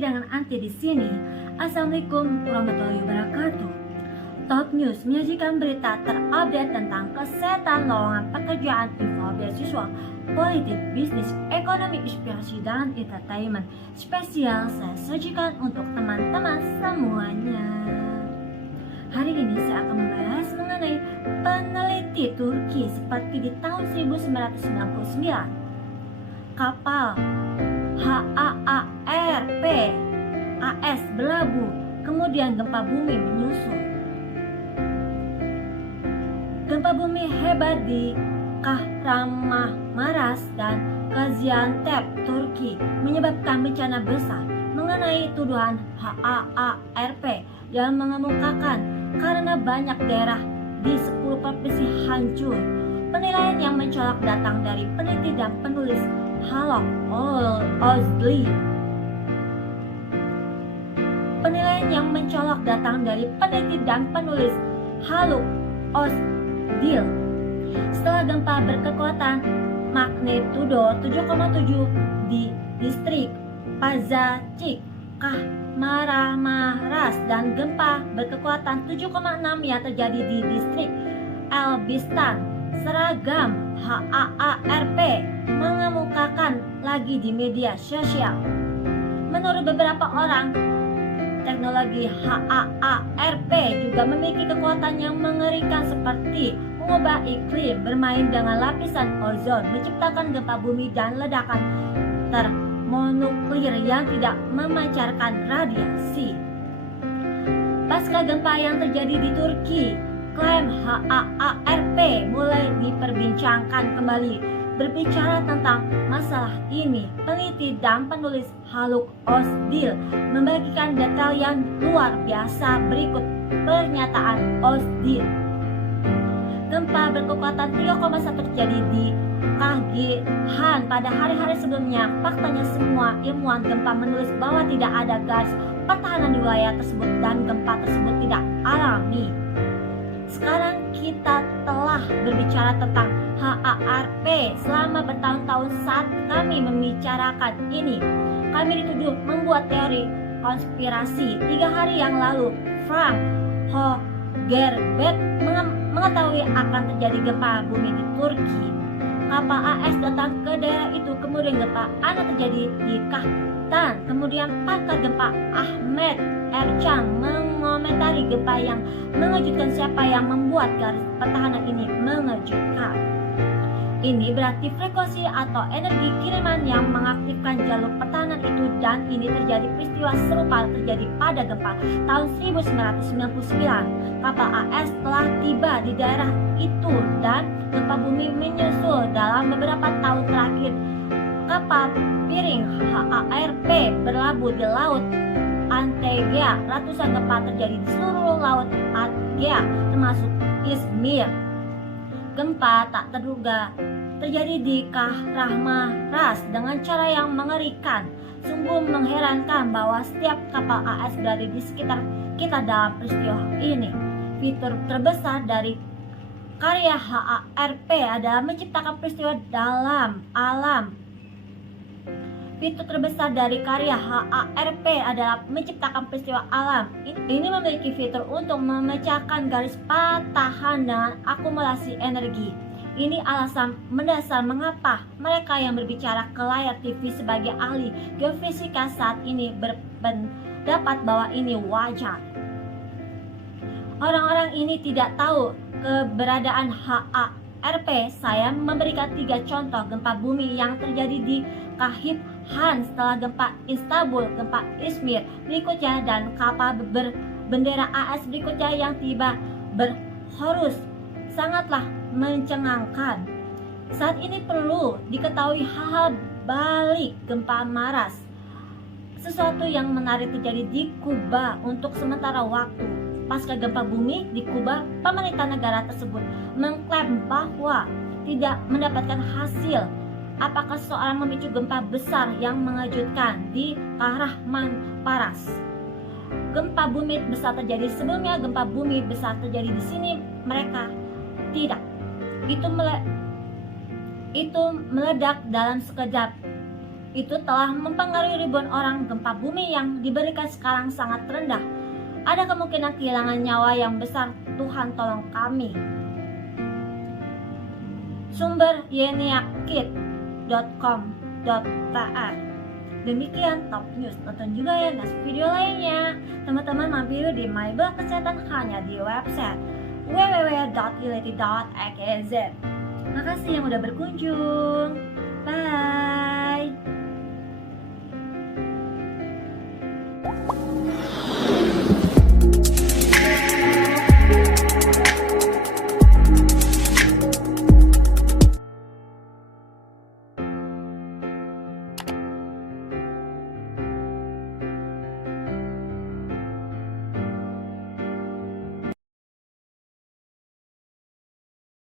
dengan Anti di sini. Assalamualaikum warahmatullahi wabarakatuh. Top News menyajikan berita terupdate tentang kesehatan, lowongan pekerjaan, info beasiswa, politik, bisnis, ekonomi, inspirasi, dan entertainment. Spesial saya sajikan untuk teman-teman semuanya. Hari ini saya akan membahas mengenai peneliti Turki seperti di tahun 1999. Kapal HAARP AS berlabuh, kemudian gempa bumi menyusul. Gempa bumi hebat di Kahramanmaraş dan Gaziantep, Turki menyebabkan bencana besar. Mengenai tuduhan HAARP yang mengemukakan karena banyak daerah di 10 provinsi hancur. Penilaian yang mencolok datang dari peneliti dan penulis Haluk Ozdil. Penilaian yang mencolok datang dari peneliti dan penulis Haluk Ozdil. Setelah gempa berkekuatan magnitudo 7,7 di distrik Pazacik, Kahramanmaraş, dan gempa berkekuatan 7,6 yang terjadi di distrik Elbistan. Seragam HAARP mengemukakan lagi di media sosial. Menurut beberapa orang, teknologi HAARP juga memiliki kekuatan yang mengerikan seperti mengubah iklim, bermain dengan lapisan ozon, menciptakan gempa bumi dan ledakan termonuklir yang tidak memancarkan radiasi. Pasca gempa yang terjadi di Turki, klaim HAARP mulai diperbincangkan kembali. Berbicara tentang masalah ini, peneliti dan penulis Haluk Ozdil membagikan detail yang luar biasa. Berikut pernyataan Ozdil. Gempa berkekuatan 3,1 terjadi di Kagihan pada hari-hari sebelumnya. Faktanya semua ilmuwan gempa menulis bahwa tidak ada garis pertahanan di wilayah tersebut dan gempa tersebut tidak alami. Sekarang kita telah berbicara tentang HAARP selama bertahun-tahun. Saat kami membicarakan ini, kami dituduh membuat teori konspirasi. 3 hari yang lalu, Frank Hogerbet mengetahui akan terjadi gempa bumi di Turki. Kapal AS datang ke daerah itu, kemudian gempa aneh terjadi di Kahtan. Kemudian pakar gempa Ahmet Ercan mengomentari gempa yang mengejutkan. Siapa yang membuat garis pertahanan ini mengejutkan. Ini berarti frekuensi atau energi kiriman yang mengaktifkan jalur pertahanan itu, dan ini terjadi peristiwa serupa terjadi pada gempa tahun 1999. Kapal AS telah tiba di daerah itu dan gempa bumi menyusul dalam beberapa tahun terakhir. Kapal piring HAARP berlabuh di Laut Antegea. Ratusan gempa terjadi di seluruh Laut Antegea termasuk Izmir. Gempa tak terduga terjadi di Kahramanmaraş dengan cara yang mengerikan. Sungguh mengherankan bahwa setiap kapal AS berada di sekitar kita dalam peristiwa ini. Fitur terbesar dari karya HAARP adalah menciptakan peristiwa dalam alam. Fitur terbesar dari karya HAARP adalah menciptakan peristiwa alam. Ini memiliki fitur untuk memecahkan garis patahan dengan akumulasi energi. Ini alasan mendasar mengapa mereka yang berbicara ke layar TV sebagai ahli geofisika saat ini berpendapat bahwa ini wajar. Orang-orang ini tidak tahu keberadaan HAARP. Saya memberikan 3 contoh gempa bumi yang terjadi di Kahithan setelah gempa Istanbul, gempa Izmir berikutnya, dan kapal berbendera AS berikutnya yang tiba berhorus. Sangatlah mencengangkan. Saat ini perlu diketahui hal-hal balik gempa Maras. Sesuatu yang menarik terjadi di Kuba untuk sementara waktu. Pasca gempa bumi di Kuba, pemerintah negara tersebut mengklaim bahwa tidak mendapatkan hasil. Apakah seseorang memicu gempa besar yang mengejutkan di Kahramanmaraş? Gempa bumi besar terjadi sebelumnya, gempa bumi besar terjadi di sini. Mereka tidak. Itu meledak dalam sekejap. itu telah mempengaruhi ribuan orang. Gempa bumi yang diberikan sekarang sangat rendah. Ada kemungkinan kehilangan nyawa yang besar. Tuhan tolong kami. Sumber yeniakit.com.tr. Demikian top news. Tonton juga ya next video lainnya. Teman-teman mampir di My Blog Kesehatan hanya di website www.ileti.xyz. Makasih yang udah berkunjung. Bye.